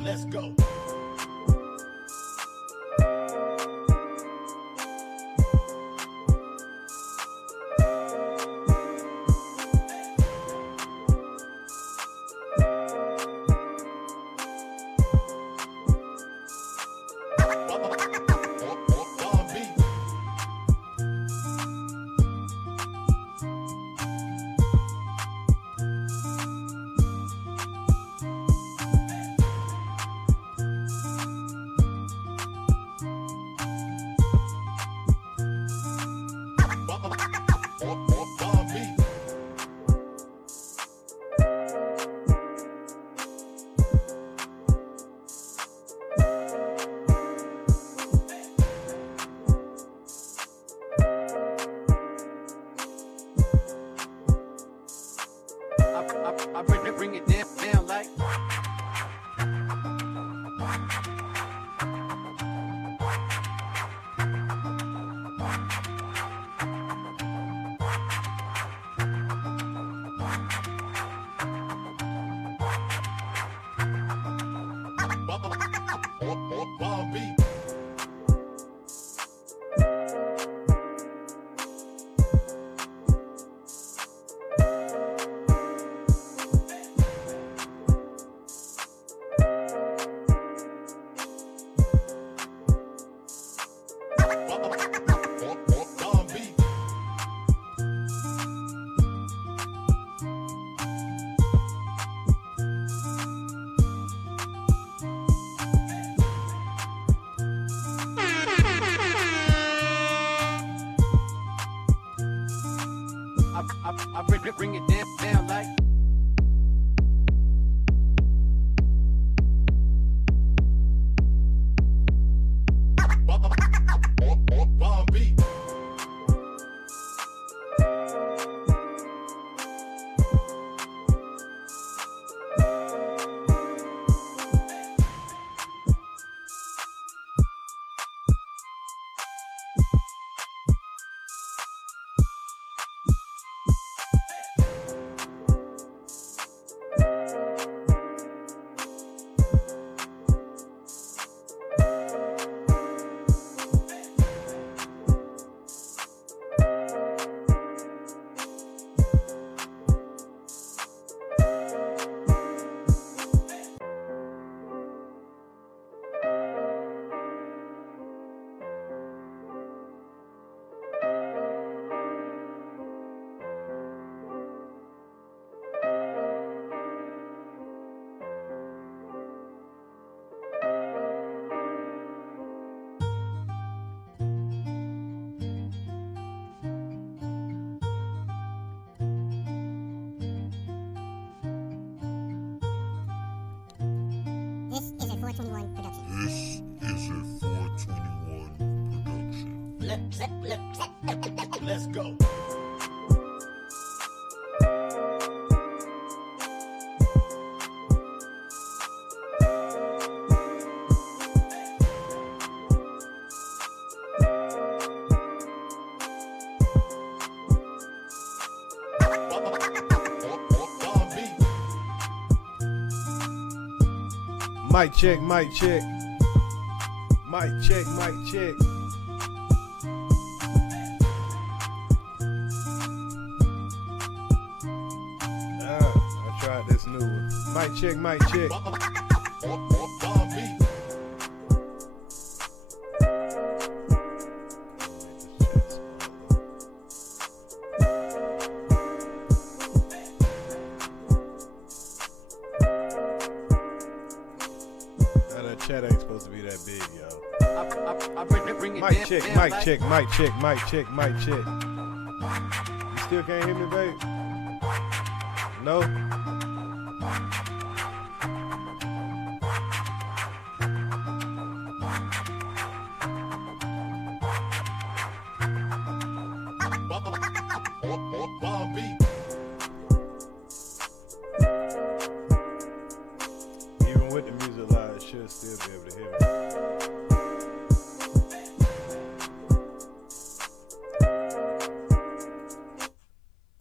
Let's go. I bring it down like. I bring it down like. This is a 421 production. This is a 421 production. Let's go. Mic check, mic check. Mic check, mic check. I tried this new one. Mic check, mic check. Chat ain't supposed to be that big, yo. I bring it Mic check, down mic like. check, mic check, mic check, mic check. You still can't hear me, babe? No? Even with the music live, it should still be able to hear me.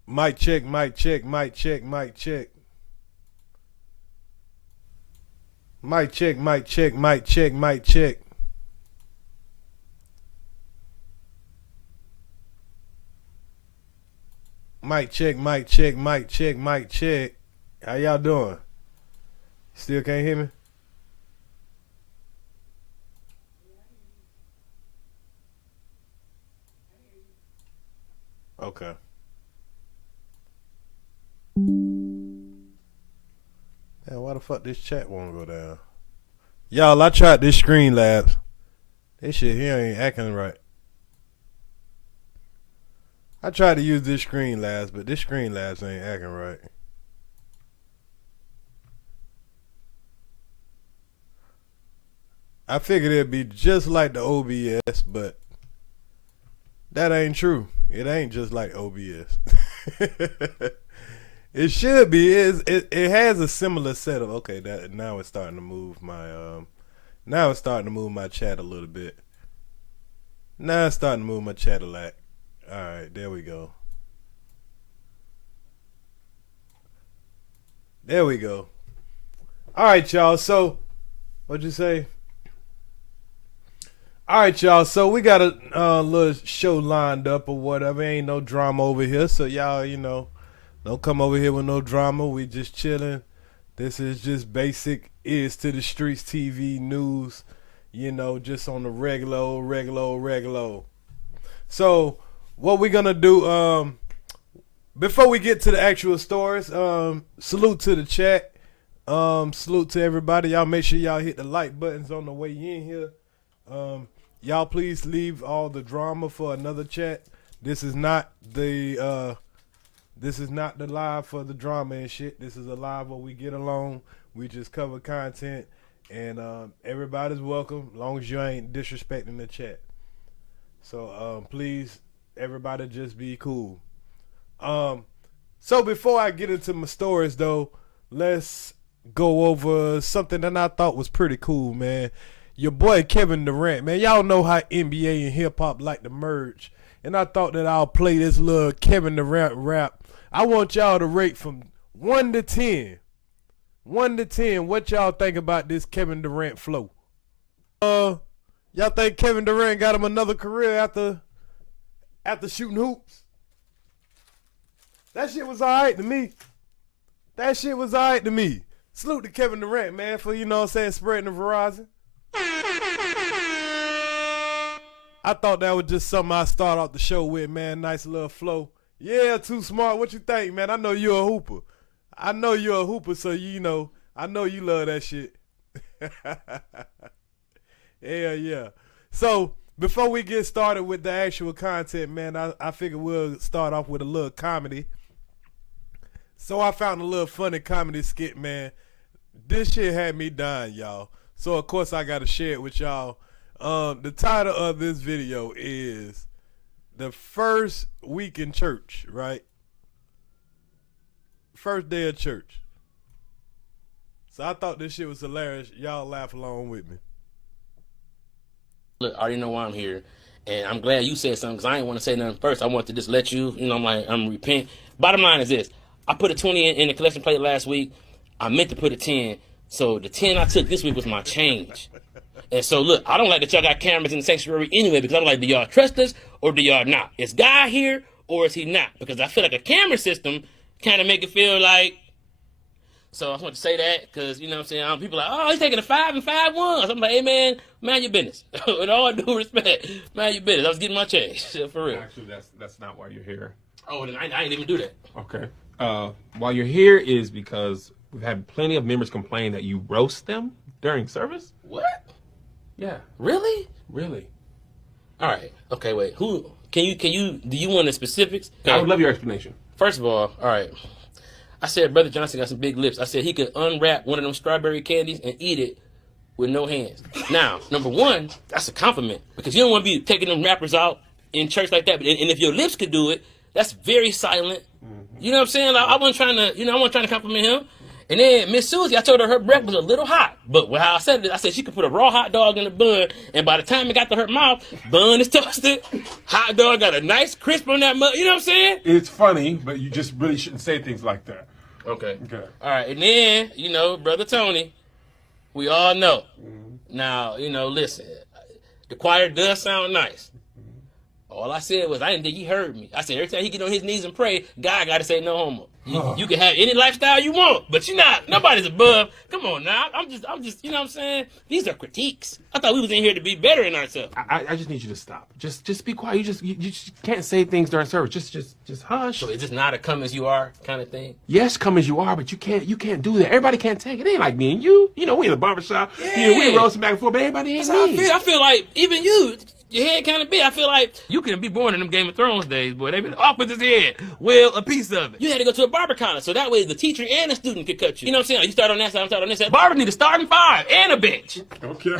Mic check, mic check, mic check, mic check. Mic check, mic check, mic check, mic check. Mic check, mic check, mic check, mic check. How y'all doing? Still can't hear me? Okay. Man, why the fuck this chat won't go down? Y'all, I tried this screen labs. This shit here ain't acting right. I tried to use this screen labs, but this screen labs ain't acting right. I figured it'd be just like the OBS, but that ain't true. It ain't just like OBS. It should be. It has a similar setup. Okay, that now it's starting to move my now it's starting to move my chat a little bit. Now it's starting to move my chat a lot. All right, there we go. There we go. All right, y'all. So, what'd you say? All right, y'all. So we got a little show lined up or whatever. Ain't no drama over here. So y'all, you know, don't come over here with no drama. We just chilling. This is just basic Earz to the Streets TV news. You know, just on the regular. So what we gonna do? Before we get to the actual stories, salute to the chat. Salute to everybody. Y'all make sure y'all hit the like buttons on the way in here. Y'all please leave all the drama for another chat. This is not the live for the drama and shit. This is a live where we get along. We just cover content, and everybody's welcome, as long as you ain't disrespecting the chat. So please, everybody, just be cool. So before I get into my stories, though, let's go over something that I thought was pretty cool, man. Your boy Kevin Durant, man. Y'all know how NBA and hip hop like to merge, and I thought that I'll play this little Kevin Durant rap. I want y'all to rate from 1 to 10. 1 to 10. What y'all think about this Kevin Durant flow? Y'all think Kevin Durant got him another career after shooting hoops? That shit was alright to me. Salute to Kevin Durant, man, for, you know what I'm saying, spreading the Verizon. I thought that was just something I start off the show with, man. Nice little flow. Yeah, Too Smart. What you think, man? I know you're a hooper. So you know, I know you love that shit. Yeah. So before we get started with the actual content, man, I figure we'll start off with a little comedy. So I found a little funny comedy skit, man. This shit had me dying, y'all. So of course I gotta share it with y'all. The title of this video is The First Week in Church, right? First day of church. So I thought this shit was hilarious. Y'all laugh along with me. Look, I already know why I'm here, and I'm glad you said something, because I didn't want to say nothing first. I want to just let you, I'm repent. Bottom line is this. I put a 20 in the collection plate last week. I meant to put a 10. So the 10 I took this week was my change. And so, look, I don't like that y'all got cameras in the sanctuary anyway, because I'm like, do y'all trust us or do y'all not? Is God here or is he not? Because I feel like a camera system kind of make it feel like. So I just want to say that because, you know what I'm saying, people are like, oh, he's taking a 5 and 5 1. So I'm like, hey, man, mind your business. With all due respect, mind your business. I was getting my change, for real. Actually, that's not why you're here. Oh, then I didn't even do that. Okay. Why you're here is because we've had plenty of members complain that you roast them during service. What? Yeah. Really? Really? All right. Okay, wait. Who do you want the specifics? I would love your explanation. First of all right. I said Brother Johnson got some big lips. I said he could unwrap one of them strawberry candies and eat it with no hands. Now, number one, that's a compliment, because you don't want to be taking them wrappers out in church like that. And if your lips could do it, that's very silent. Mm-hmm. You know what I'm saying? Like, I wasn't trying to compliment him. And then Miss Susie, I told her breath was a little hot. But how I said it, I said she could put a raw hot dog in the bun, and by the time it got to her mouth, bun is toasted, hot dog got a nice crisp on that mud. You know what I'm saying? It's funny, but you just really shouldn't say things like that. Okay. All right. And then, Brother Tony, We all know. Now, listen, the choir does sound nice. All I said was, I didn't think he heard me. I said, every time he get on his knees and pray, God got to say no homo. You can have any lifestyle you want, but you're not. Nobody's above. Come on now. I'm just, you know what I'm saying? These are critiques. I thought we was in here to be better in ourselves. I just need you to stop. Just be quiet. You just can't say things during service. Just hush. So is this not a come as you are kind of thing? Yes, come as you are, but you can't do that. Everybody can't take it. It ain't like me and you. We in the barbershop. Yeah. We roasting back and forth, but everybody ain't me. I feel like even you, your head kind of big. I feel like you couldn't be born in them Game of Thrones days, boy. They been off with his head. Well, a piece of it. You had to go to a barber counter, so that way the teacher and the student could cut you. You know what I'm saying? You start on that side, I'm starting on this side. Barbers need a starting 5 and a bench. Okay.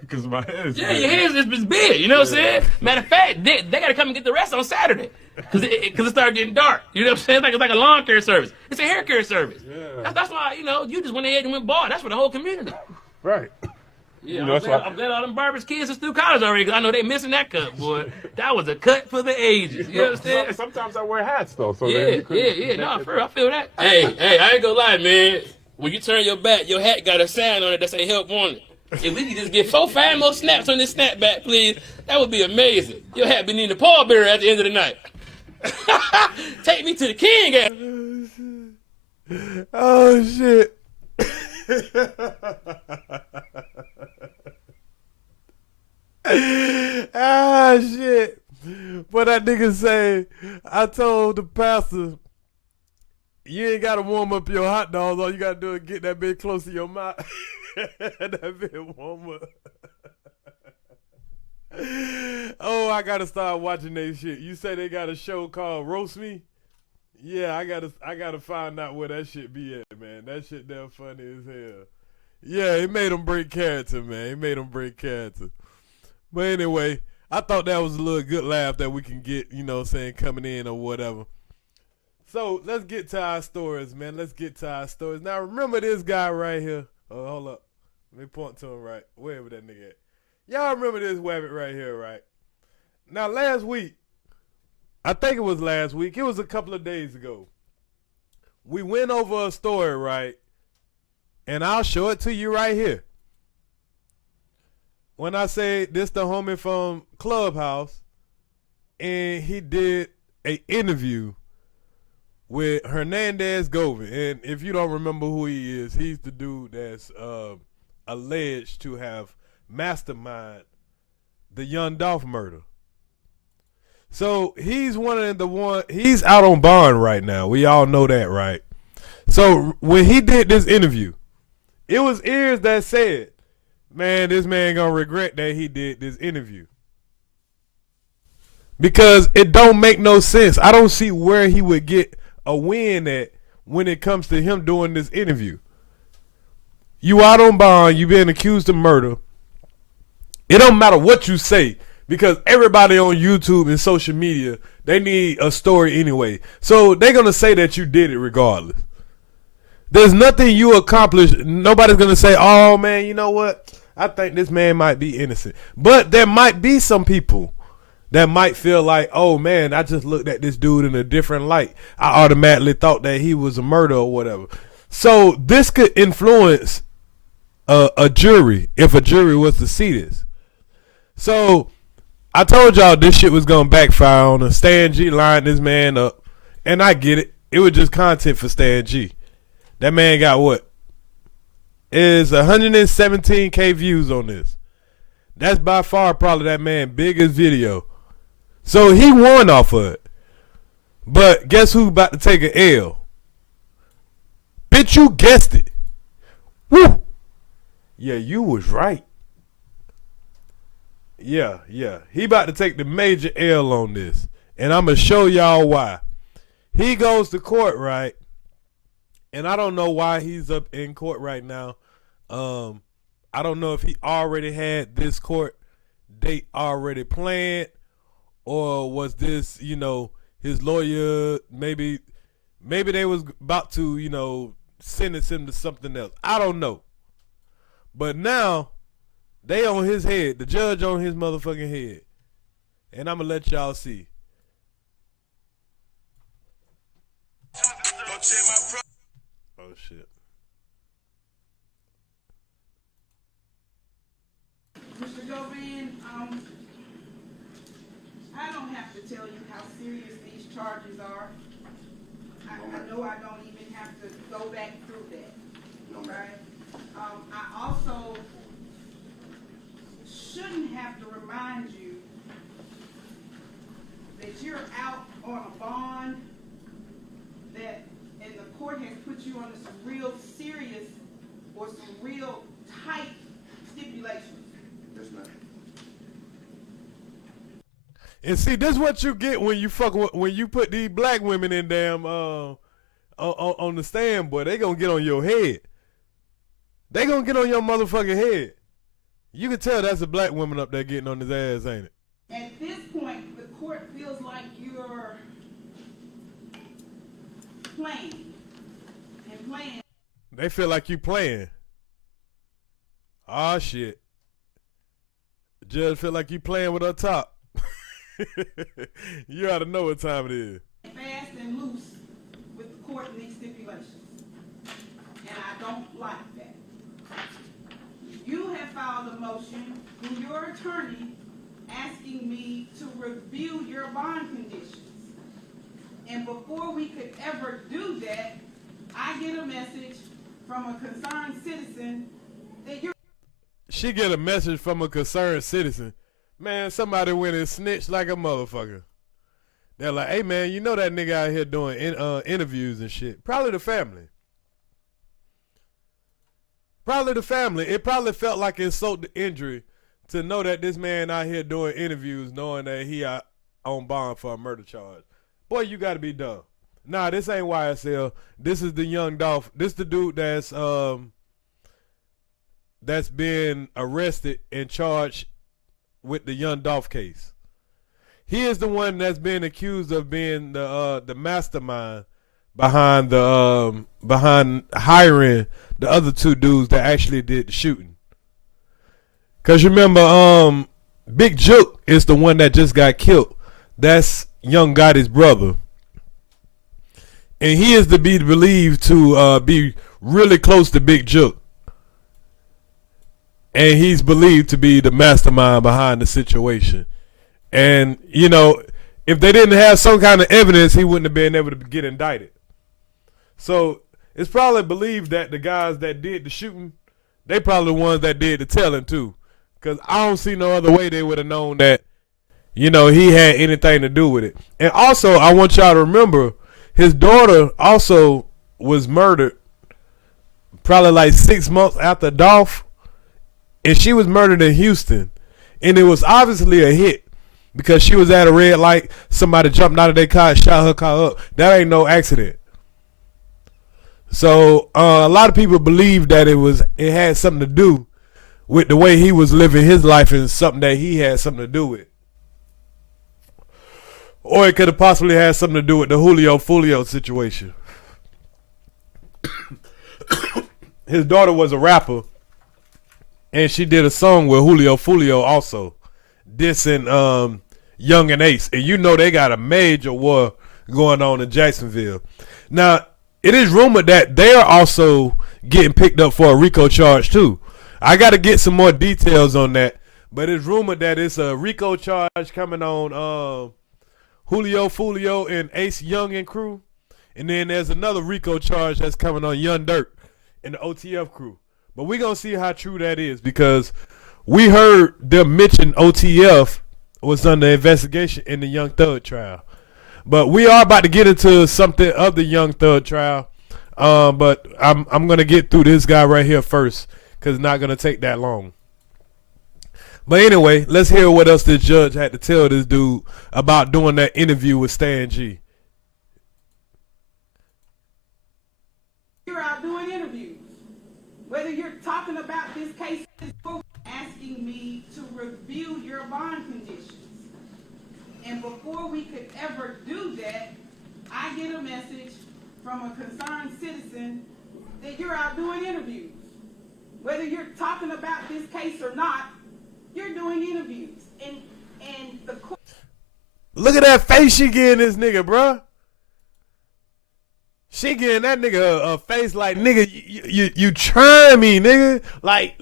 Because my head is Yeah, your head is big. You know what I'm saying? Matter of fact, they got to come and get the rest on Saturday. Because it started getting dark. You know what I'm saying? It's like a lawn care service. It's a hair care service. Yeah. That's why, you just went ahead and went bald. That's for the whole community. Right. Yeah, I'm glad all them barbers' kids is through college already, because I know they missing that cut, boy. That was a cut for the ages. You understand? Sometimes I wear hats, though. So yeah. No, for real, I feel that. Hey, I ain't gonna lie, man. When you turn your back, your hat got a sign on it that say help wanted. If we could just get 4-5 more snaps on this snapback, please, that would be amazing. Your hat be needing a pallbearer at the end of the night. Take me to the king. Oh, shit. Ah, shit. But that nigga say, I told the pastor, you ain't got to warm up your hot dogs. All you got to do is get that bit close to your mouth. That bit warm up. Oh, I got to start watching that shit. You say they got a show called Roast Me? Yeah, I gotta find out where that shit be at, man. That shit damn funny as hell. Yeah, it made him break character, man. It made him break character. But anyway, I thought that was a little good laugh that we can get, saying coming in or whatever. So let's get to our stories, man. Let's get to our stories. Now remember this guy right here. Oh, hold up. Let me point to him right. Wherever that nigga at. Y'all remember this wabbit right here, right? Now last week, I think it was last week. It was a couple of days ago. We went over a story, right? And I'll show it to you right here. When I say this the homie from Clubhouse, and he did an interview with Hernandez Govan. And if you don't remember who he is, he's the dude that's alleged to have mastermind the Young Dolph murder. So he's he's out on bond right now. We all know that, right? So when he did this interview, it was Earz that said, man, this man gonna regret that he did this interview. Because it don't make no sense. I don't see where he would get a win at when it comes to him doing this interview. You out on bond, you been accused of murder. It don't matter what you say, because everybody on YouTube and social media, they need a story anyway. So they're going to say that you did it regardless. There's nothing you accomplished. Nobody's going to say, oh, man, you know what? I think this man might be innocent. But there might be some people that might feel like, oh, man, I just looked at this dude in a different light. I automatically thought that he was a murderer or whatever. So this could influence a jury if a jury was to see this. So I told y'all this shit was going to backfire on us. Stan G lined this man up. And I get it. It was just content for Stan G. That man got what? Is 117K views on this. That's by far probably that man's biggest video. So he won off of it. But guess who about to take an L? Bitch, you guessed it. Woo! Yeah, you was right. Yeah. He about to take the major L on this. And I'm going to show y'all why. He goes to court, right? And I don't know why he's up in court right now. I don't know if he already had this court date already planned, or was this, his lawyer, maybe they was about to, sentence him to something else. I don't know. But now they on his head, the judge on his motherfucking head. And I'm going to let y'all see. Oh, shit. Ryan, I don't have to tell you how serious these charges are. I know I don't even have to go back through that, right? I also shouldn't have to remind you that you're out on a bond and the court has put you under some real serious or some real tight stipulations. Yes, ma'am. And see, this is what you get when you when you put these black women in damn on the stand, boy. They gonna get on your head. They gonna get on your motherfucking head. You can tell that's a black woman up there getting on his ass, ain't it? At this point, the court feels like you're playing and playing. They feel like you playing. Ah, shit. Judge feel like you playing with her top. You ought to know what time it is. Fast and loose with the court and these stipulations. And I don't like that. You have filed a motion through your attorney asking me to review your bond conditions. And before we could ever do that, I get a message from a concerned citizen that you're... She get a message from a concerned citizen. Man, somebody went and snitched like a motherfucker. They're like, hey man, you know that nigga out here doing interviews and shit. Probably the family. Probably the family. It probably felt like insult to injury to know that this man out here doing interviews knowing that he out on bond for a murder charge. Boy, you gotta be dumb. Nah, this ain't YSL. This is the Young Dolph. This the dude that's been arrested and charged with the Young Dolph case. He is the one that's been accused of being the mastermind behind hiring the other two dudes that actually did the shooting. Cause you remember, Big Jook is the one that just got killed. That's Young Gotti's brother, and he is to be believed to be really close to Big Jook. And he's believed to be the mastermind behind the situation. And, you know, if they didn't have some kind of evidence, he wouldn't have been able to get indicted. So it's probably believed that the guys that did the shooting, they probably the ones that did the telling too. Because I don't see no other way they would have known that, you know, he had anything to do with it. And also, I want y'all to remember, his daughter also was murdered probably like 6 months after Dolph. And she was murdered in Houston. And it was obviously a hit because she was at a red light. Somebody jumped out of their car and shot her car up. That ain't no accident. So a lot of people believe that it had something to do with the way he was living his life and something that he had something to do with. Or it could have possibly had something to do with the Julio Fulio situation. His daughter was a rapper. And she did a song with Julio Fulio also, dissing Young and Ace. And you know they got a major war going on in Jacksonville. Now, it is rumored that they are also getting picked up for a RICO charge too. I got to get some more details on that. But it's rumored that it's a RICO charge coming on Julio Fulio and Ace Young and crew. And then there's another RICO charge that's coming on Young Dirt and the OTF crew. But we're going to see how true that is because we heard them mention OTF was under investigation in the Young Thug trial. But we are about to get into something of the Young Thug trial. But I'm going to get through this guy right here first because it's not going to take that long. But anyway, let's hear what else this judge had to tell this dude about doing that interview with Stan G. You're out doing interviews. Whether you're talking about this case or asking me to review your bond conditions. And before we could ever do that, I get a message from a concerned citizen that you're out doing interviews. Whether you're talking about this case or not, you're doing interviews. And the court... Look at that face she getting this nigga, bruh. She getting that nigga a face like, nigga, you trying me, nigga. Like,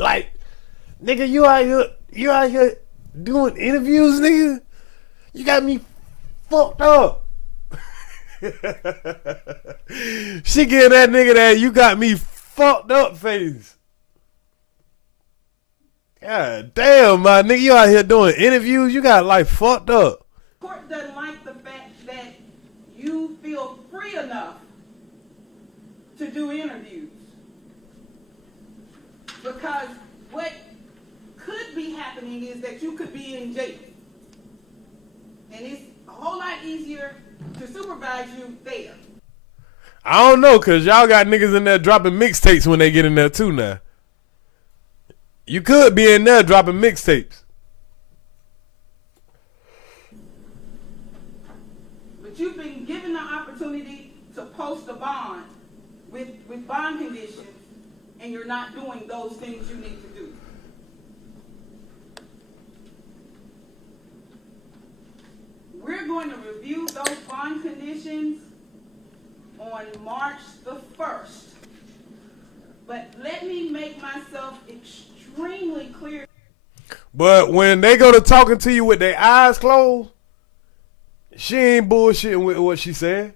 nigga, you out here Doing interviews, nigga? You got me fucked up. She getting that nigga that you got me fucked up face. God damn, my nigga, you out here doing interviews, you got life fucked up. Court doesn't like the fact that you feel free enough to do interviews. Because what could be happening is that you could be in jail. And it's a whole lot easier to supervise you there. I don't know, cause y'all got niggas in there dropping mixtapes when they get in there too now. You could be in there dropping mixtapes. But you've been given the opportunity to post a bond with bond conditions, and you're not doing those things you need to do. We're going to review those bond conditions on March the 1st. But let me make myself extremely clear. But when they go to talking to you with their eyes closed, she ain't bullshitting with what she said.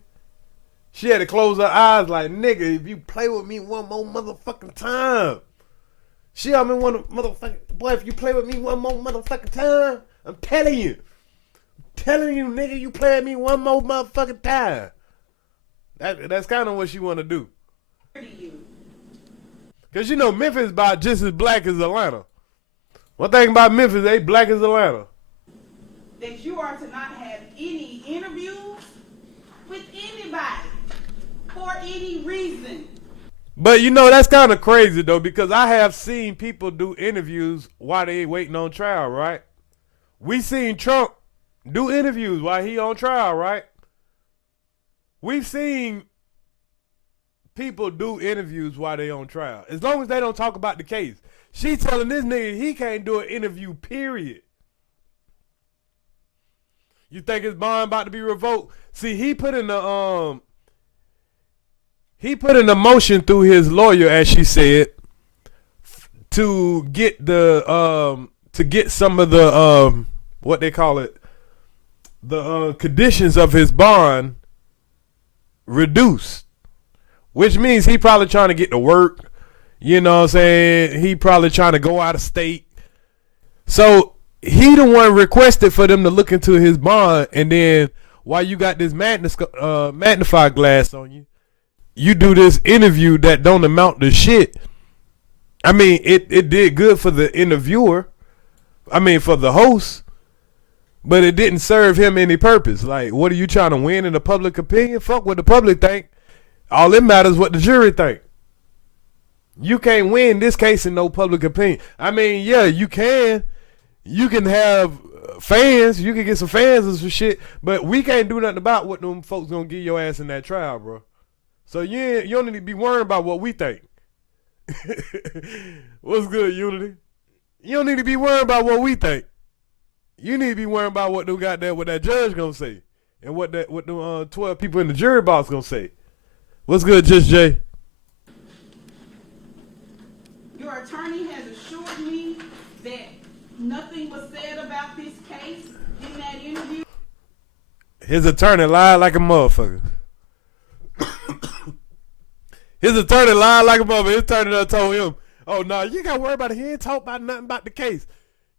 She had to close her eyes like, nigga, if you play with me one more motherfucking time. She, I mean, boy, if you play with me one more motherfucking time, I'm telling you. Telling you, nigga, you play with me one more motherfucking time. That's kind of what she want to do. Because, you know, Memphis about just as black as Atlanta. One thing about Memphis, they black as Atlanta. That you are to not have any interviews with anybody for any reason. But, you know, that's kind of crazy, though, because I have seen people do interviews while they waiting on trial, right? We seen Trump do interviews while he on trial, right? We've seen people do interviews while they on trial. As long as they don't talk about the case. She telling this nigga he can't do an interview, period. You think his bond about to be revoked? See, he put in the motion through his lawyer, as she said, to get some of the what they call it, the conditions of his bond reduced, which means he probably trying to get to work. You know what I'm saying? He probably trying to go out of state. So he the one requested for them to look into his bond, and then while you got this magnifying glass on you, you do this interview that don't amount to shit. I mean, it did good for the interviewer. I mean, for the host. But it didn't serve him any purpose. Like, what are you trying to win in the public opinion? Fuck what the public think. All it matters is what the jury think. You can't win this case in no public opinion. I mean, yeah, you can. You can have fans. You can get some fans and some shit. But we can't do nothing about what them folks gonna give your ass in that trial, bro. So you don't need to be worrying about what we think. What's good, Unity? You don't need to be worrying about what we think. You need to be worrying about what that judge gonna say, and what the 12 people in the jury box gonna say. What's good, Just Jay? Your attorney has assured me that nothing was said about this case in that interview. His attorney lied like a motherfucker. His attorney lied like a motherfucker. His attorney done told him, "Oh no, you gotta worry about it. He ain't talk about nothing about the case."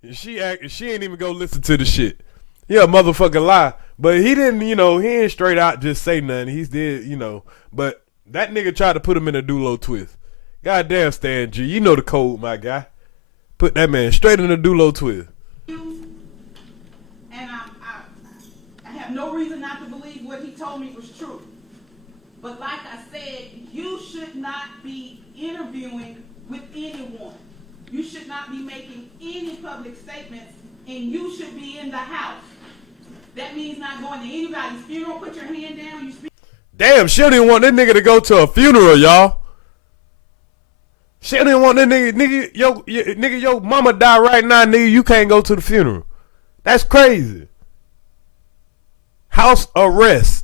And she ain't even go listen to the shit. Yeah, motherfucker lie. But he didn't, he ain't straight out just say nothing. He did, but that nigga tried to put him in a dulo twist. Goddamn, Stan G, you know the code, my guy. Put that man straight in a dulo twist. And I have no reason not to believe what he told me was true. But like I said, you should not be interviewing with anyone. You should not be making any public statements, and you should be in the house. That means not going to anybody's funeral. Put your hand down. You speak. Damn, she don't even want that nigga to go to a funeral, y'all. She don't even want that nigga, your mama die right now, nigga. You can't go to the funeral. That's crazy. House arrest.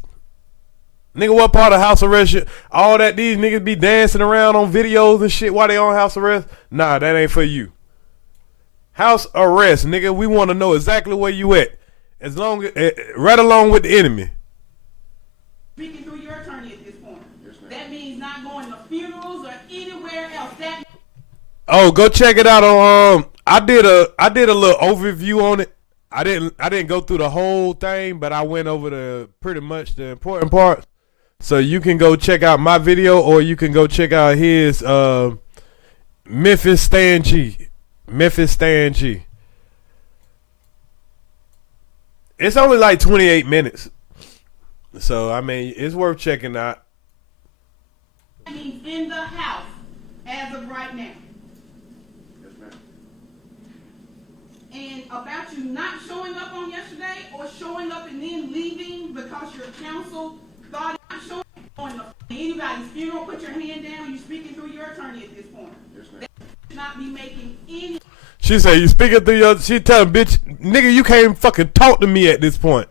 Nigga, what part of house arrest shit? All that these niggas be dancing around on videos and shit while they on house arrest? Nah, that ain't for you. House arrest, nigga. We want to know exactly where you at. As long as, right along with the enemy. Speaking through your attorney at this point. That means not going to funerals or anywhere else. Oh, go check it out on I did a little overview on it. I didn't go through the whole thing, but I went over the pretty much the important parts. So you can go check out my video, or you can go check out his Memphis Stan G. It's only like 28 minutes. So I mean, it's worth checking out. He's in the house as of right now. Yes, ma'am. And about you not showing up on yesterday or showing up and then leaving because your counsel thought not showing up on anybody's funeral, put your hand down. You're speaking through your attorney at this point. Yes, ma'am. That should not be making any She said you speaking through your. She tell him, bitch, nigga, you can't even fucking talk to me at this point.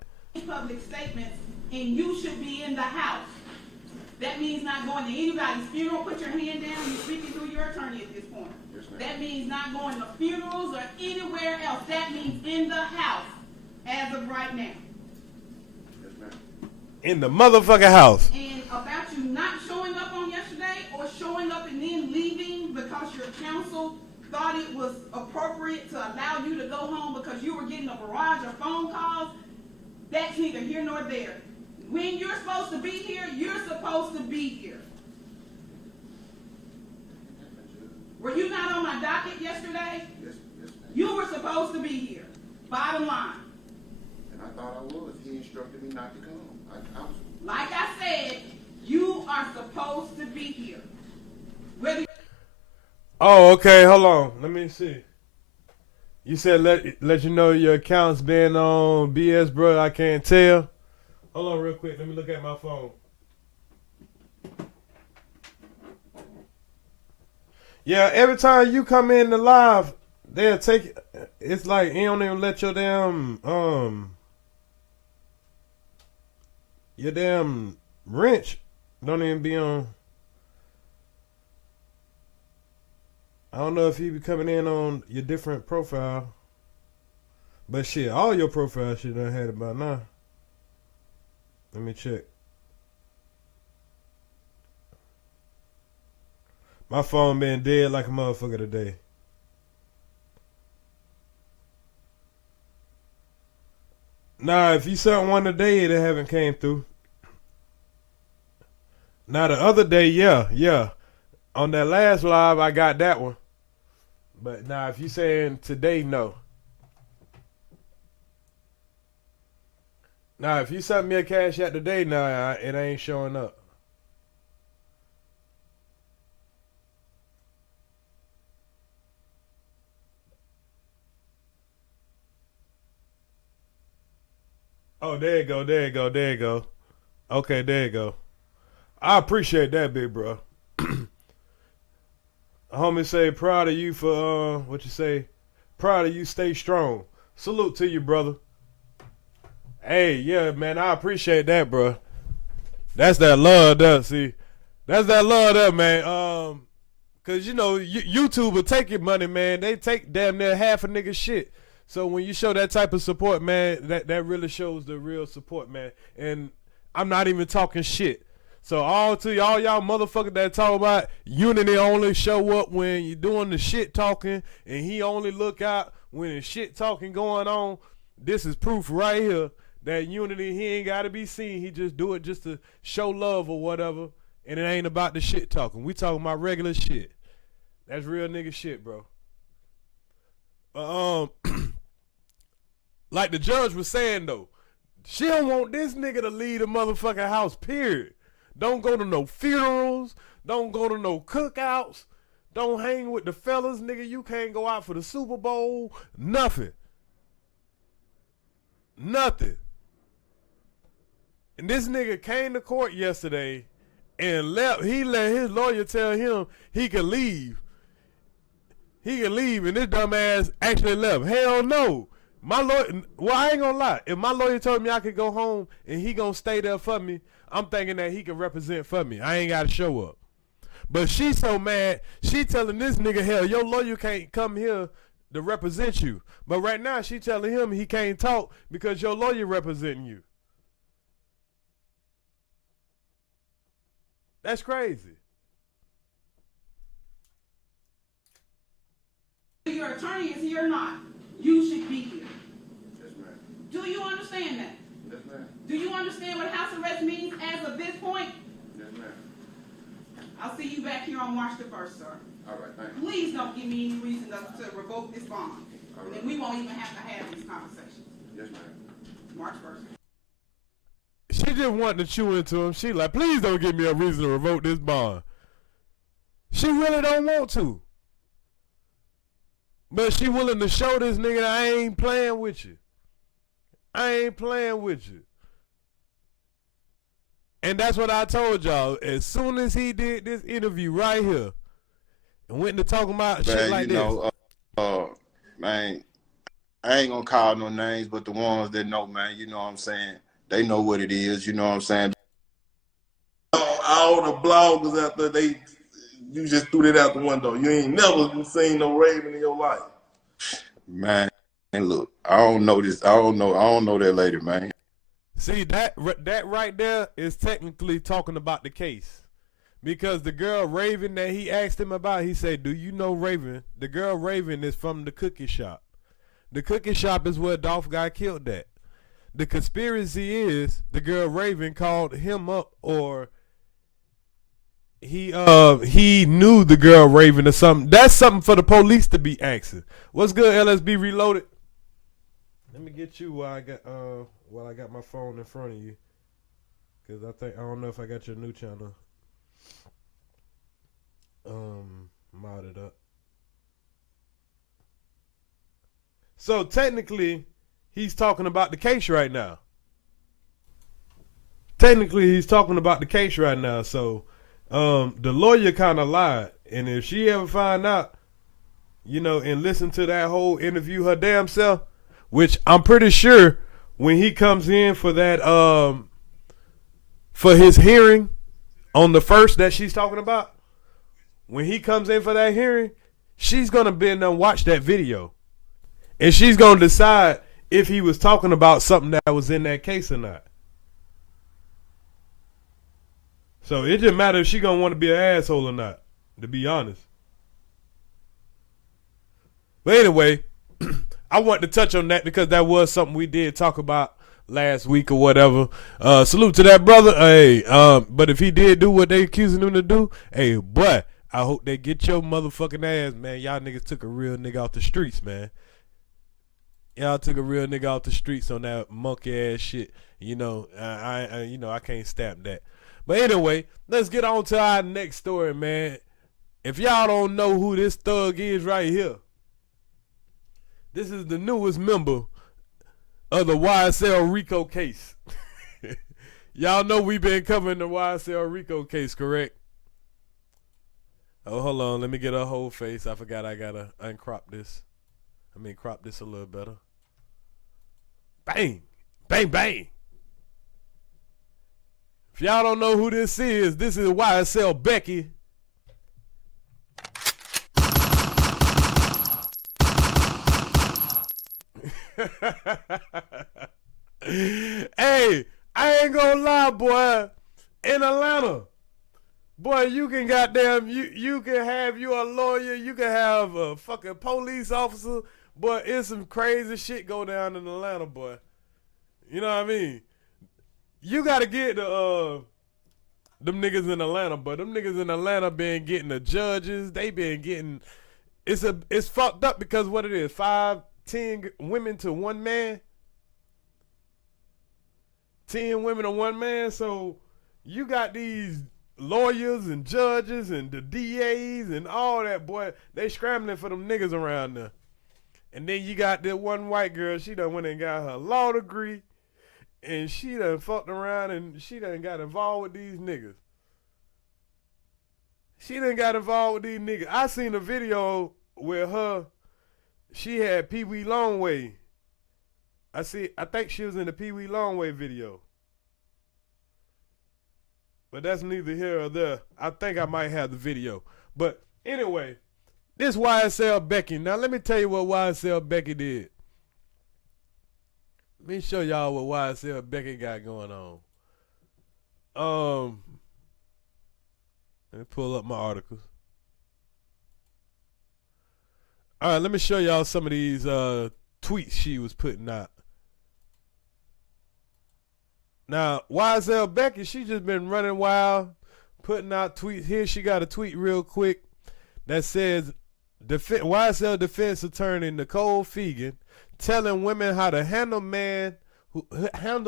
public statements, and you should be in the house. That means not going to anybody's funeral. Put your hand down. You're speaking through your attorney at this point. Yes, ma'am. That means not going to funerals or anywhere else. That means in the house as of right now. Yes, ma'am. In the motherfucking house. And about you not showing up on yesterday or showing up and then leaving because your counsel thought it was appropriate to allow you to go home because you were getting a barrage of phone calls, that's neither here nor there. When you're supposed to be here, you're supposed to be here. Were you not on my docket yesterday? Yes, yes, ma'am. You were supposed to be here. Bottom line. And I thought I was. He instructed me not to come. I was. Like I said, you are supposed to be here. Whether Oh, okay. Hold on. Let me see. You said let you know your account's been on BS, bro. I can't tell. Hold on real quick. Let me look at my phone. Yeah, every time you come in the live, they'll take it. It's like you don't even let your damn wrench don't even be on. I don't know if he be coming in on your different profile. But shit, all your profiles should have had it by now. Let me check. My phone been dead like a motherfucker today. Nah, if you sent one today, it haven't came through. Now the other day, yeah. On that last live, I got that one. But now, if you saying today, no. Now, if you sent me a cash out today, nah, it ain't showing up. Oh, there you go. Okay, there you go. I appreciate that, big bro. Homie say, proud of you for, what you say? Proud of you, stay strong. Salute to you, brother. Hey, yeah, man, I appreciate that, bro. That's that love there, see? That's that love there, man. Cause, you know, YouTube will take your money, man. They take damn near half a nigga shit. So when you show that type of support, man, that really shows the real support, man. And I'm not even talking shit. So all y'all motherfuckers that talk about Unity only show up when you're doing the shit talking and he only look out when the shit talking going on, this is proof right here that Unity, he ain't got to be seen. He just do it just to show love or whatever, and it ain't about the shit talking. We talking about regular shit. That's real nigga shit, bro. Like the judge was saying, though, she don't want this nigga to leave the motherfucking house, period. Don't go to no funerals. Don't go to no cookouts. Don't hang with the fellas, nigga. You can't go out for the Super Bowl. Nothing. And this nigga came to court yesterday and left. He let his lawyer tell him he could leave. He could leave, and this dumbass actually left. Hell no. My lawyer, well, I ain't gonna lie. If my lawyer told me I could go home and he gonna stay there for me, I'm thinking that he can represent for me. I ain't gotta show up. But she so mad, she telling this nigga, hell, your lawyer can't come here to represent you. But right now, she telling him he can't talk because your lawyer representing you. That's crazy. Your attorney is here or not, you should be here. Yes, ma'am. Do you understand that? Yes, ma'am. Do you understand what house arrest means as of this point? Yes, ma'am. I'll see you back here on March the 1st, sir. All right, thank you. Please don't give me any reason to revoke this bond. All And right. then we won't even have to have these conversations. Yes, ma'am. March 1st. She just wanted to chew into him. She like, please don't give me a reason to revoke this bond. She really don't want to. But she willing to show this nigga that I ain't playing with you. I ain't playing with you. And that's what I told y'all. As soon as he did this interview right here and went to talking about shit like this. Man, I ain't gonna call no names, but the ones that know, man, you know what I'm saying? They know what it is, you know what I'm saying? All the bloggers out there, you just threw that out the window. You ain't never seen no Raven in your life. Man, and look, I don't know this. I don't know that lady, man. See, that right there is technically talking about the case. Because the girl Raven that he asked him about, he said, do you know Raven? The girl Raven is from the cookie shop. The cookie shop is where Dolph got killed at. The conspiracy is the girl Raven called him up, or he knew the girl Raven or something. That's something for the police to be asking. What's good, LSB Reloaded? Let me get you while I got my phone in front of you, cause I don't know if I got your new channel modded up. So technically, he's talking about the case right now. So the lawyer kind of lied, and if she ever find out, and listen to that whole interview her damn self, which I'm pretty sure when he comes in for that for his hearing on the first that she's talking about, when he comes in for that hearing, she's gonna be in there and watch that video, and she's gonna decide if he was talking about something that was in that case or not. So it just matters if she gonna want to be an asshole or not, to be honest. But anyway, I want to touch on that because that was something we did talk about last week or whatever. Salute to that brother. Hey, but if he did do what they accusing him to do, hey, boy, I hope they get your motherfucking ass, man. Y'all niggas took a real nigga off the streets, man. Y'all took a real nigga off the streets on that monkey ass shit. I can't stamp that. But anyway, let's get on to our next story, man. If y'all don't know who this thug is right here, this is the newest member of the YSL Rico case. Y'all know we've been covering the YSL Rico case, correct? Oh, hold on. Let me get her whole face. I forgot I gotta crop this a little better. Bang. Bang, bang. If y'all don't know who this is YSL Becky. Hey, I ain't gonna lie, boy. In Atlanta, boy, you can goddamn, you can have you a lawyer, you can have a fucking police officer, but it's some crazy shit go down in Atlanta, boy. You know what I mean? You gotta get the them niggas in Atlanta, but them niggas in Atlanta been getting the judges. They been getting it's fucked up because what it is, 5, 10 women to one man. 10 women to one man. So you got these lawyers and judges and the DAs and all that, boy. They scrambling for them niggas around there. And then you got that one white girl. She done went and got her law degree. And she done fucked around and she done got involved with these niggas. I seen a video where she had Pee Wee Longway. I think she was in the Pee Wee Longway video. But that's neither here or there. I think I might have the video. But anyway, This YSL Becky. Now let me tell you what YSL Becky did. Let me show y'all what YSL Becky got going on. Let me pull up my articles. All right, let me show y'all some of these tweets she was putting out. Now, YSL Becky, she just been running wild, putting out tweets. Here she got a tweet real quick that says, YSL defense attorney Nicole Fegan telling women how to handle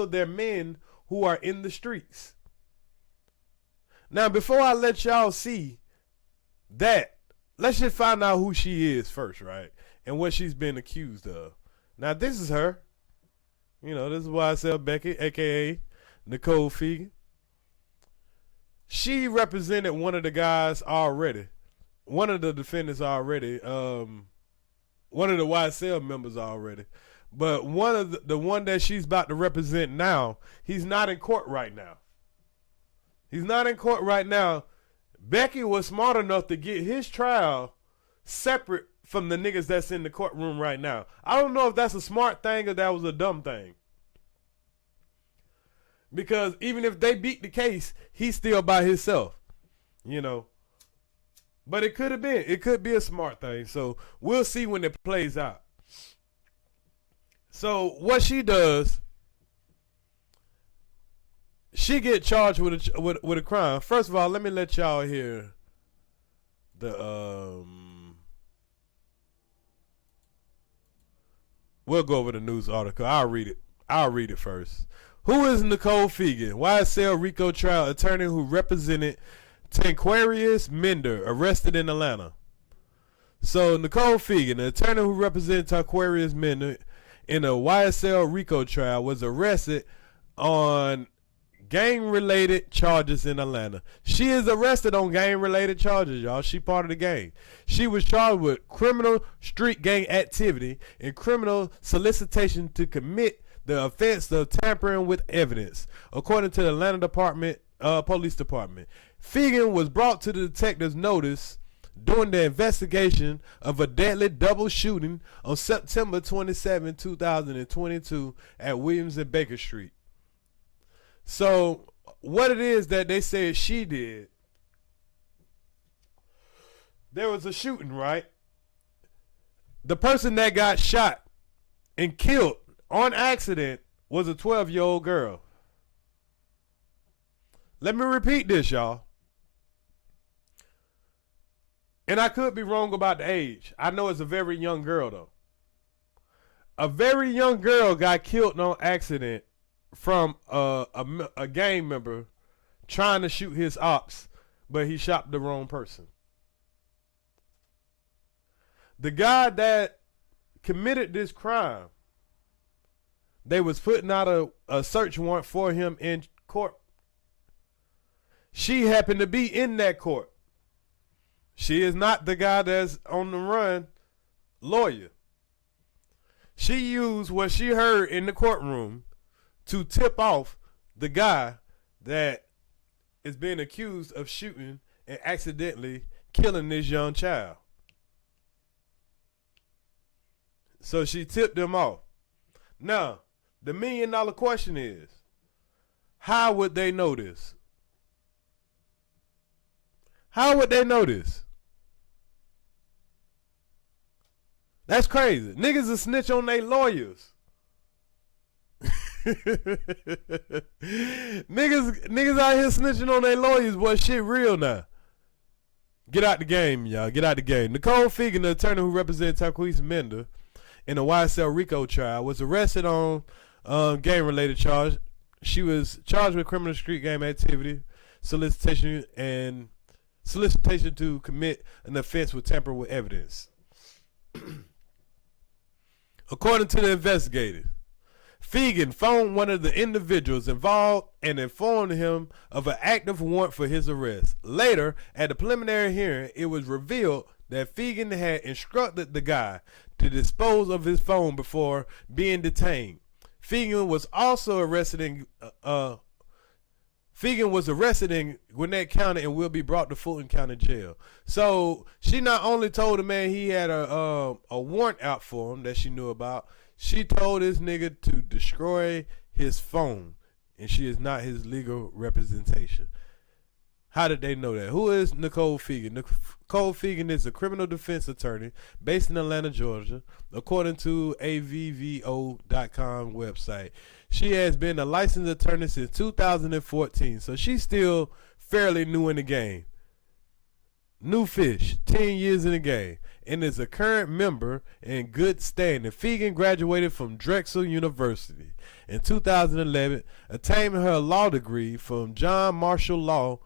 their men who are in the streets. Now, before I let y'all see that, let's just find out who she is first, right? And what she's been accused of. Now, this is her. You know, this is YSL Becky, a.k.a. Nicole Fegan. She represented one of the guys already. One of the defendants already. One of the YSL members already. But one of the one that she's about to represent now, he's not in court right now. He's not in court right now. Becky was smart enough to get his trial separate from the niggas that's in the courtroom right now. I don't know if that's a smart thing or that was a dumb thing. Because even if they beat the case, he's still by himself. You know. But it could have been. It could be a smart thing. So we'll see when it plays out. So what she does, she get charged with a crime. First of all, let me let y'all hear the we'll go over the news article. I'll read it first. Who is Nicole Fegan? YSL RICO trial attorney who represented Tanquarius Mender, arrested in Atlanta. So Nicole Fegan, the attorney who represented Tanquarius Mender in a YSL RICO trial, was arrested on gang-related charges in Atlanta. She is arrested on gang-related charges, y'all. She part of the gang. She was charged with criminal street gang activity and criminal solicitation to commit the offense of tampering with evidence, according to the Atlanta Police Department. Fegan was brought to the detective's notice during the investigation of a deadly double shooting on September 27, 2022 at Williams and Baker Street. So what it is that they said she did, there was a shooting, right? The person that got shot and killed on accident was a 12-year-old girl. Let me repeat this, y'all. And I could be wrong about the age. I know it's a very young girl, though. A very young girl got killed on accident from a gang member trying to shoot his ops, but he shot the wrong person. The guy that committed this crime, they was putting out a search warrant for him in court. She happened to be in that court. She is not the guy that's on the run lawyer. She used what she heard in the courtroom to tip off the guy that is being accused of shooting and accidentally killing this young child. So she tipped him off. Now, the $1 million question is, how would they know this? How would they know this? That's crazy. Niggas will snitch on their lawyers. niggas out here snitching on their lawyers, boy. Shit real now. Get out the game, y'all. Get out the game. Nicole Fegan, the attorney who represented Tanquarius Mender in the YSL RICO trial, was arrested on gang-related charge. She was charged with criminal street gang activity, solicitation to commit an offense with tampering with evidence. According to the investigators, Fegan phoned one of the individuals involved and informed him of an active warrant for his arrest. Later, at the preliminary hearing, it was revealed that Fegan had instructed the guy to dispose of his phone before being detained. Fegan was also arrested Fegan was arrested in Gwinnett County and will be brought to Fulton County Jail. So she not only told the man he had a warrant out for him that she knew about, she told this nigga to destroy his phone, and she is not his legal representation. How did they know that? Who is Nicole Fegan? Nicole Fegan is a criminal defense attorney based in Atlanta, Georgia, according to avvo.com website. She has been a licensed attorney since 2014, so she's still fairly new in the game. New fish, 10 years in the game, and is a current member in good standing. Fegan graduated from Drexel University in 2011, attaining her law degree from John Marshall Law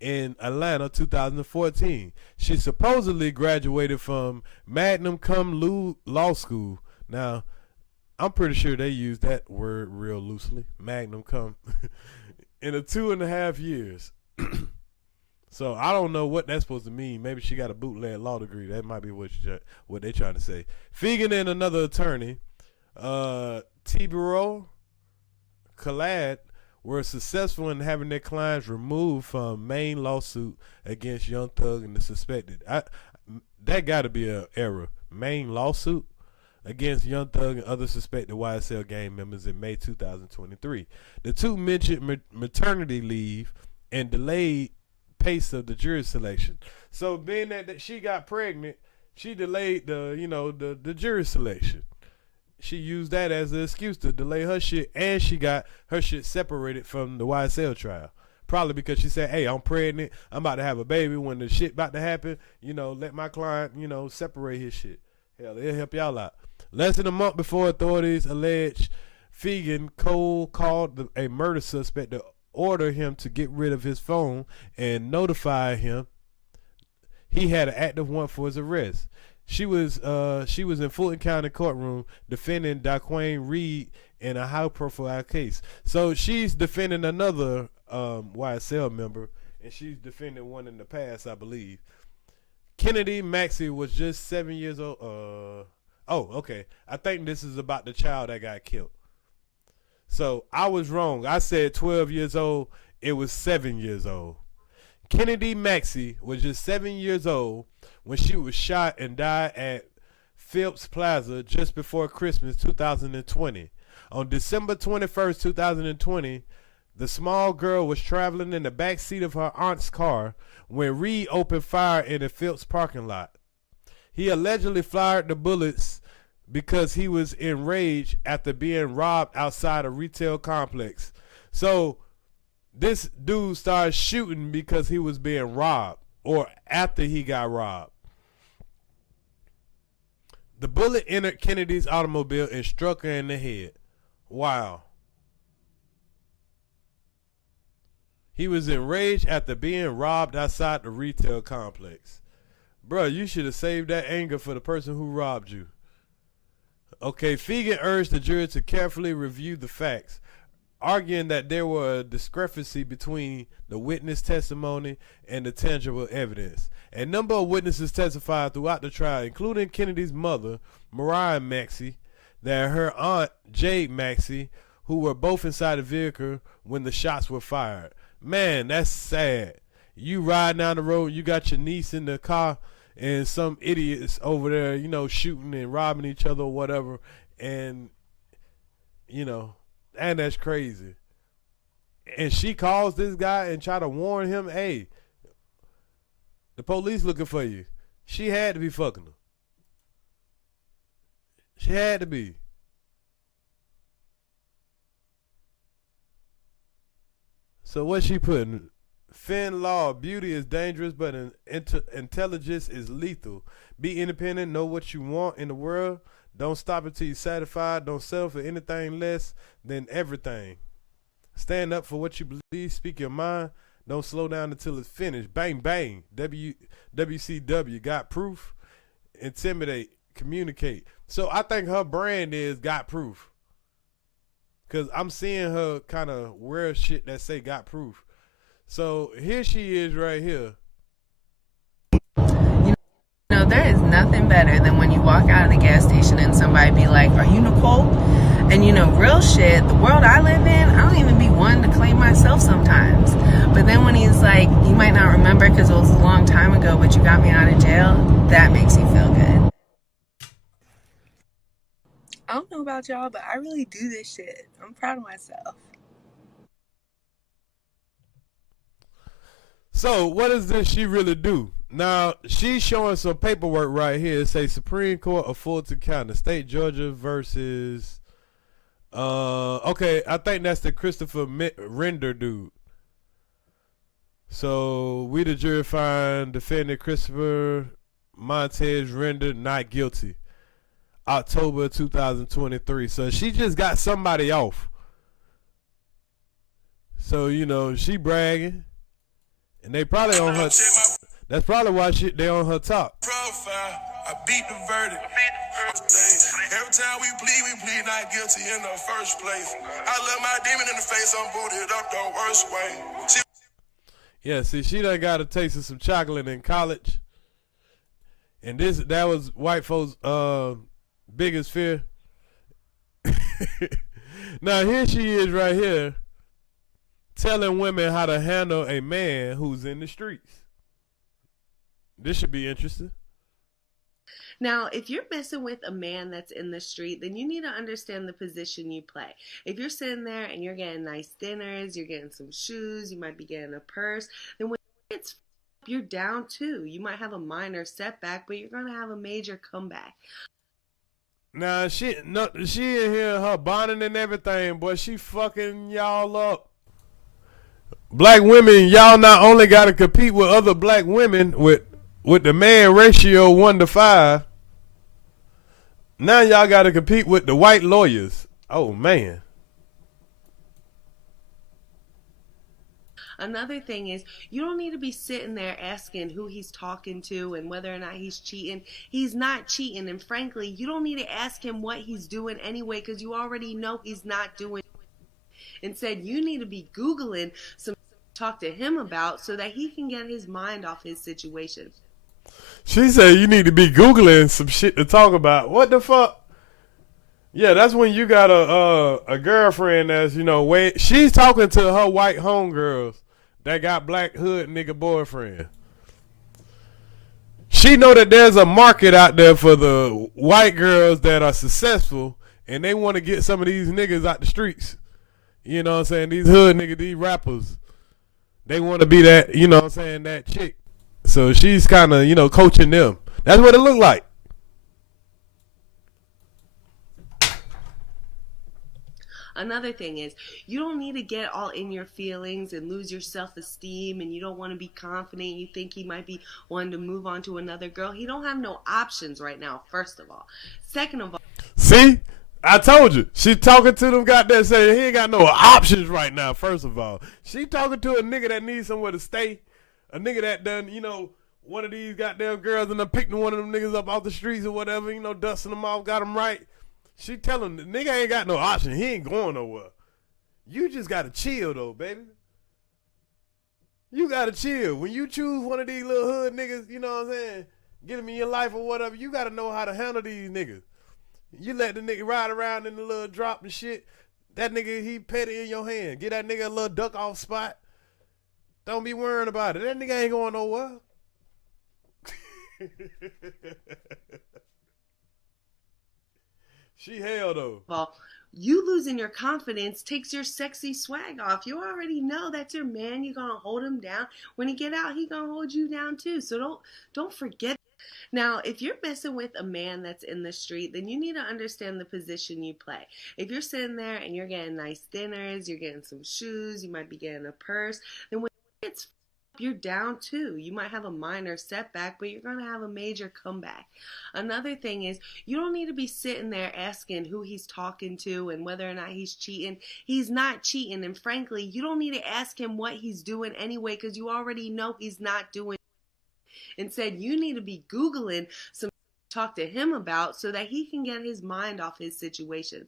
in Atlanta, 2014. She supposedly graduated from Magnum Cum Law School. Now, I'm pretty sure they use that word real loosely, Magnum Cum, in 2.5 years. So I don't know what that's supposed to mean. Maybe she got a bootleg law degree. That might be what they're trying to say. Fegan and another attorney, Tibero Khalad, were successful in having their clients removed from main lawsuit against Young Thug and the suspected. That got to be an error. Main lawsuit against Young Thug and other suspected YSL gang members in May 2023. The two mentioned maternity leave and delayed pace of the jury selection. So being that she got pregnant, she delayed the jury selection. She used that as an excuse to delay her shit, and she got her shit separated from the YSL trial. Probably because she said, hey, I'm pregnant, I'm about to have a baby. When the shit about to happen, let my client, separate his shit. Hell, it'll help y'all out. Less than a month before authorities alleged Fegan called a murder suspect to order him to get rid of his phone and notify him he had an active warrant for his arrest. She was in Fulton County courtroom defending Daquan Reed in a high-profile case. So she's defending another YSL member, and she's defending one in the past, I believe. Kennedy Maxey was just 7 years old. Okay. I think this is about the child that got killed. So I was wrong. I said 12 years old. It was 7 years old. Kennedy Maxey was just 7 years old when she was shot and died at Phillips Plaza just before Christmas 2020. On December 21st, 2020, the small girl was traveling in the back seat of her aunt's car when Reed opened fire in the Phillips parking lot. He allegedly fired the bullets because he was enraged after being robbed outside a retail complex. So this dude started shooting because he was being robbed or after he got robbed. The bullet entered Kennedy's automobile and struck her in the head. Wow. He was enraged after being robbed outside the retail complex. Bruh, you should have saved that anger for the person who robbed you. Okay, Fegan urged the jury to carefully review the facts, arguing that there were a discrepancy between the witness testimony and the tangible evidence. A number of witnesses testified throughout the trial, including Kennedy's mother, Mariah Maxey, that her aunt, Jade Maxey, who were both inside the vehicle when the shots were fired. Man, that's sad. You ride down the road, you got your niece in the car, and some idiots over there, shooting and robbing each other or whatever, and, and that's crazy. And she calls this guy and try to warn him, hey, the police looking for you. She had to be fucking him. She had to be. So what's she putting? Finn Law, beauty is dangerous, but intelligence is lethal. Be independent, know what you want in the world. Don't stop until you're satisfied. Don't settle for anything less than everything. Stand up for what you believe. Speak your mind. Don't slow down until it's finished. Bang, bang. WCW, got proof. Intimidate, communicate. So I think her brand is got proof. Because I'm seeing her kind of wear shit that say got proof. So here she is right here. There is nothing better than when you walk out of the gas station and somebody be like, are you Nicole? And you know, real shit, the world I live in, I don't even be wanting to claim myself sometimes. But then when he's like, you might not remember because it was a long time ago, but you got me out of jail, that makes you feel good. I don't know about y'all, but I really do this shit. I'm proud of myself. So what does this she really do? Now, she's showing some paperwork right here. It says Supreme Court of Fulton County, State Georgia versus, okay, I think that's the Christopher Render dude. So, we the jury find defendant Christopher Montez Render not guilty. October 2023. So, she just got somebody off. So, you know, she bragging. And they probably on her. That's probably why they on her top. Profile, I beat the verdict. Every time we plead not guilty in the first place. I let my demon in the face, I'm booted up the worst way. Yeah, see, she done got a taste of some chocolate in college. And that was white folks' biggest fear. Now, here she is right here telling women how to handle a man who's in the streets. This should be interesting. Now, if you're messing with a man that's in the street, then you need to understand the position you play. If you're sitting there and you're getting nice dinners, you're getting some shoes, you might be getting a purse, then when it's you're down too. You might have a minor setback, but you're going to have a major comeback. Nah, she in here, her bonding and everything, boy, she fucking y'all up. Black women, y'all not only got to compete with other black women with the man ratio 1-5. Now y'all got to compete with the white lawyers. Oh, man. Another thing is, you don't need to be sitting there asking who he's talking to and whether or not he's cheating. He's not cheating, and frankly, you don't need to ask him what he's doing anyway because you already know he's not doing it. Instead, you need to be Googling some to talk to him about so that he can get his mind off his situation. She said you need to be Googling some shit to talk about. What the fuck? Yeah, that's when you got a girlfriend that's, you know, she's talking to her white homegirls that got black hood nigga boyfriend. She know that there's a market out there for the white girls that are successful and they want to get some of these niggas out the streets. You know what I'm saying? These hood niggas, these rappers, they want to be that, you know what I'm saying, that chick. So she's kind of, you know, coaching them. That's what it looked like. Another thing is, you don't need to get all in your feelings and lose your self-esteem, and you don't want to be confident. You think he might be wanting to move on to another girl. He don't have no options right now, first of all. Second of all. See? I told you. She talking to them goddamn saying he ain't got no options right now, first of all. She talking to a nigga that needs somewhere to stay. A nigga that done, you know, one of these goddamn girls and done picked one of them niggas up off the streets or whatever, you know, dusting them off, got them right. She telling the nigga ain't got no option. He ain't going nowhere. You just got to chill, though, baby. You got to chill. When you choose one of these little hood niggas, you know what I'm saying, get them in your life or whatever, you got to know how to handle these niggas. You let the nigga ride around in the little drop and shit. That nigga, he petty in your hand. Get that nigga a little duck off spot. Don't be worrying about it. That nigga ain't going nowhere. She hell though. Well, you losing your confidence takes your sexy swag off. You already know that's your man. You're gonna hold him down. When he get out, he gonna hold you down too. So don't forget. Now, if you're messing with a man that's in the street, then you need to understand the position you play. If you're sitting there and you're getting nice dinners, you're getting some shoes, you might be getting a purse, then when it's you're down too. You might have a minor setback, but you're going to have a major comeback. Another thing is, you don't need to be sitting there asking who he's talking to and whether or not he's cheating. He's not cheating, and frankly, you don't need to ask him what he's doing anyway because you already know he's not doing it. Instead, you need to be Googling some to talk to him about so that he can get his mind off his situation.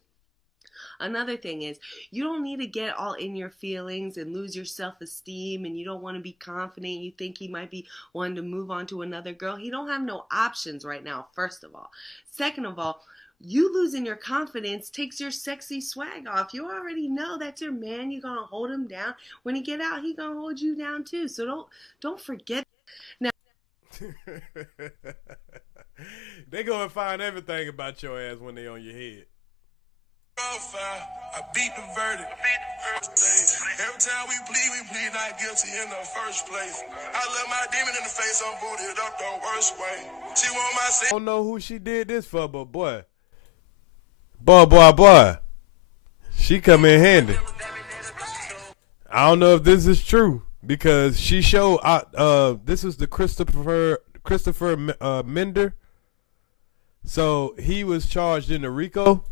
Another thing is, you don't need to get all in your feelings and lose your self-esteem, and you don't want to be confident. You think he might be wanting to move on to another girl. He don't have no options right now, first of all. Second of all, you losing your confidence takes your sexy swag off. You already know that's your man. You're going to hold him down. When he get out, he going to hold you down too. So don't forget. Now, they going to find everything about your ass when they on your head. I beat the verdict. Every time we plead not guilty in the first place. I look my demon in the face, I'm booted up the worst way. She want my I don't know who she did this for, but boy, she come in handy. I don't know if this is true because she showed this is the Christopher Mender. So he was charged in the RICO.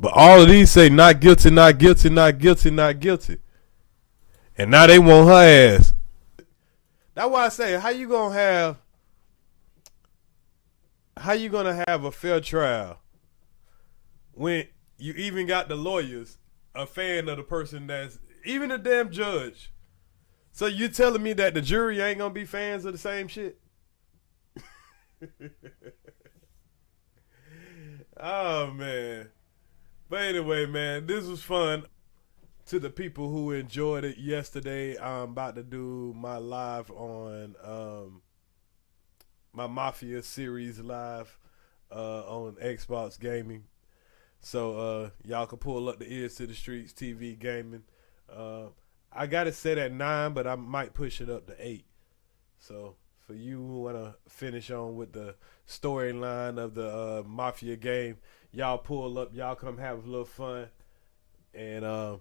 But all of these say not guilty, not guilty, not guilty, not guilty. And now they want her ass. That's why I say, how you gonna have a fair trial when you even got the lawyers a fan of the person that's even the damn judge? So you telling me that the jury ain't gonna be fans of the same shit? Oh man. But anyway, man, this was fun. To the people who enjoyed it yesterday, I'm about to do my live on my Mafia series live on Xbox Gaming. So y'all can pull up the Earz to the Streetz TV Gaming. I got it set at 9, but I might push it up to 8. So for you who want to finish on with the storyline of the Mafia game, y'all pull up, y'all come have a little fun. And I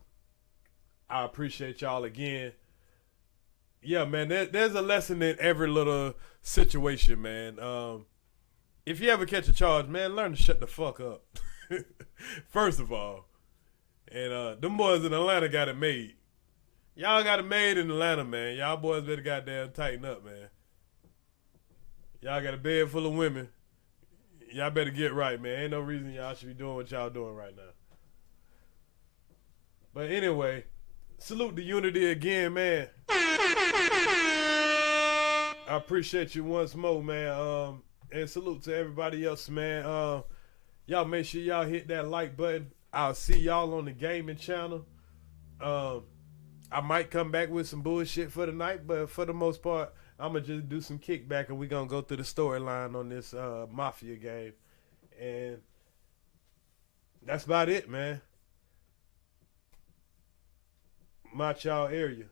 appreciate y'all again. Yeah, man, there's a lesson in every little situation, man. If you ever catch a charge, man, learn to shut the fuck up. First of all. And them boys in Atlanta got it made. Y'all got it made in Atlanta, man. Y'all boys better goddamn tighten up, man. Y'all got a bed full of women. Y'all better get right, man. Ain't no reason y'all should be doing what y'all doing right now. But anyway, salute the unity again, man. I appreciate you once more, man. And salute to everybody else, man. Y'all make sure y'all hit that like button. I'll see y'all on the gaming channel. I might come back with some bullshit for the night, but for the most part, I'm going to just do some kickback and we're going to go through the storyline on this Mafia game. And that's about it, man. Watch y'all area.